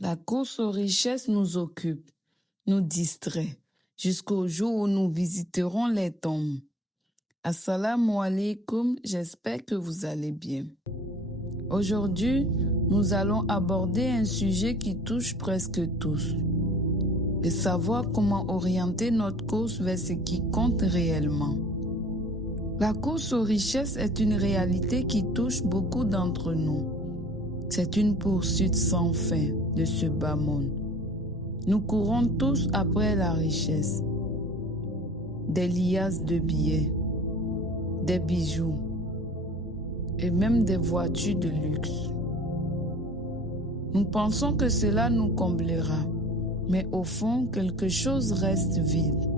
La course aux richesses nous occupe, nous distrait, jusqu'au jour où nous visiterons les tombes. Assalamu alaikum, j'espère que vous allez bien. Aujourd'hui, nous allons aborder un sujet qui touche presque tous. De savoir comment orienter notre course vers ce qui compte réellement. La course aux richesses est une réalité qui touche beaucoup d'entre nous. C'est une poursuite sans fin de ce bas monde. Nous courons tous après la richesse. Des liasses de billets, des bijoux et même des voitures de luxe. Nous pensons que cela nous comblera, mais au fond, quelque chose reste vide.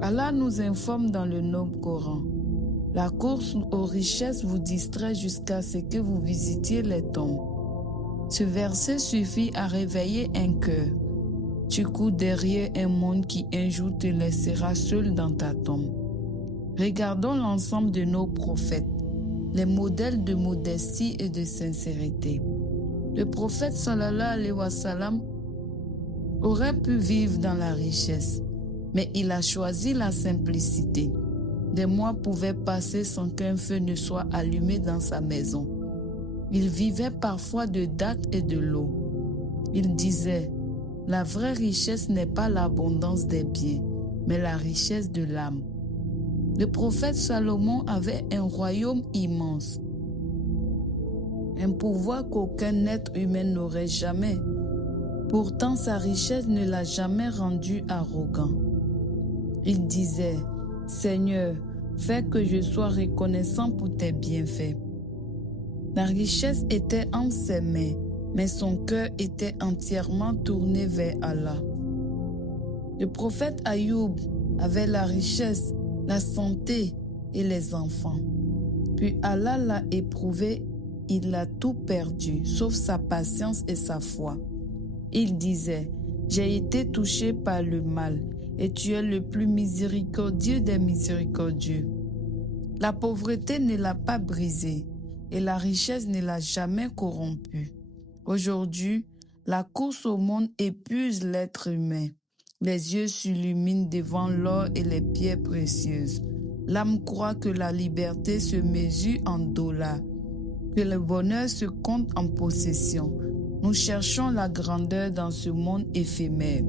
Allah nous informe dans le noble Coran. La course aux richesses vous distrait jusqu'à ce que vous visitiez les tombes. Ce verset suffit à réveiller un cœur. Tu cours derrière un monde qui un jour te laissera seul dans ta tombe. Regardons l'ensemble de nos prophètes, les modèles de modestie et de sincérité. Le prophète sallallahu alayhi wa sallam aurait pu vivre dans la richesse, mais il a choisi la simplicité. Des mois pouvaient passer sans qu'un feu ne soit allumé dans sa maison. Il vivait parfois de dattes et de l'eau. Il disait, la vraie richesse n'est pas l'abondance des biens, mais la richesse de l'âme. Le prophète Salomon avait un royaume immense, un pouvoir qu'aucun être humain n'aurait jamais. Pourtant, sa richesse ne l'a jamais rendu arrogant. Il disait, Seigneur, fais que je sois reconnaissant pour tes bienfaits. La richesse était en ses mains, mais son cœur était entièrement tourné vers Allah. Le prophète Ayoub avait la richesse, la santé et les enfants. Puis Allah l'a éprouvé, il a tout perdu, sauf sa patience et sa foi. Il disait, j'ai été touché par le mal, et tu es le plus miséricordieux des miséricordieux. La pauvreté ne l'a pas brisé, et la richesse ne l'a jamais corrompu. Aujourd'hui, la course au monde épuise l'être humain. Les yeux s'illuminent devant l'or et les pierres précieuses. L'âme croit que la liberté se mesure en dollars, que le bonheur se compte en possession. Nous cherchons la grandeur dans ce monde éphémère.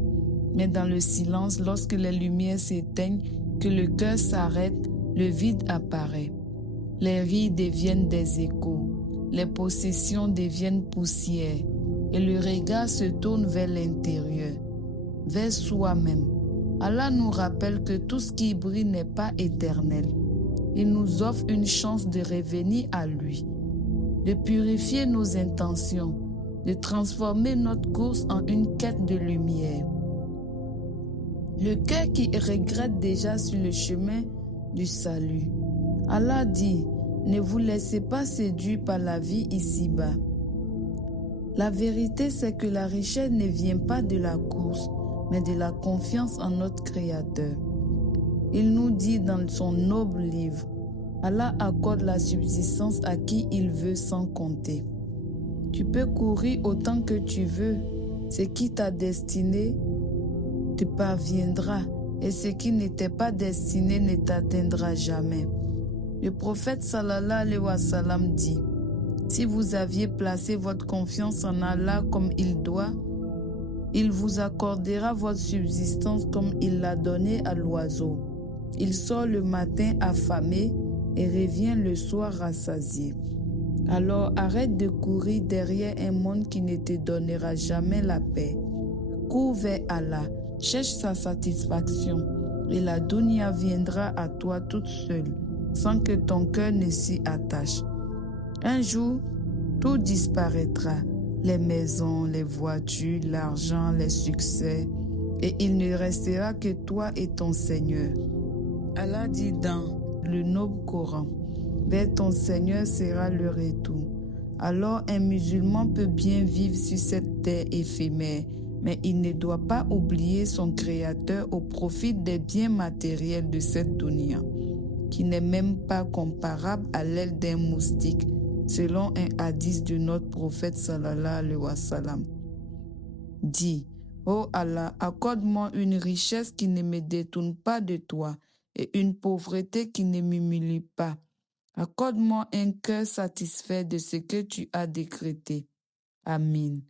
Mais dans le silence, lorsque les lumières s'éteignent, que le cœur s'arrête, le vide apparaît. Les rires deviennent des échos, les possessions deviennent poussière, et le regard se tourne vers l'intérieur, vers soi-même. Allah nous rappelle que tout ce qui brille n'est pas éternel. Il nous offre une chance de revenir à lui, de purifier nos intentions, de transformer notre course en une quête de lumière. Le cœur qui regrette déjà sur le chemin du salut. Allah dit, ne vous laissez pas séduire par la vie ici-bas. La vérité, c'est que la richesse ne vient pas de la course, mais de la confiance en notre Créateur. Il nous dit dans son noble livre, Allah accorde la subsistance à qui il veut sans compter. Tu peux courir autant que tu veux. Ce qui t'a destiné te parviendra et ce qui n'était pas destiné ne t'atteindra jamais. Le prophète sallallahu alayhi wa sallam dit, si vous aviez placé votre confiance en Allah comme il doit, il vous accordera votre subsistance comme il l'a donné à l'oiseau. Il sort le matin affamé et revient le soir rassasié. Alors arrête de courir derrière un monde qui ne te donnera jamais la paix. Cours vers Allah, cherche sa satisfaction et la dunya viendra à toi toute seule, sans que ton cœur ne s'y attache. Un jour, tout disparaîtra, les maisons, les voitures, l'argent, les succès, et il ne restera que toi et ton Seigneur. Allah dit dans le noble Coran, vers ton Seigneur sera le retour. Alors un musulman peut bien vivre sur cette terre éphémère, mais il ne doit pas oublier son Créateur au profit des biens matériels de cette dunya, qui n'est même pas comparable à l'aile d'un moustique, selon un hadith de notre prophète sallallahu alayhi wa sallam. Dis, ô Allah, accorde-moi une richesse qui ne me détourne pas de toi et une pauvreté qui ne m'humilie pas. Accorde-moi un cœur satisfait de ce que tu as décrété. Amen.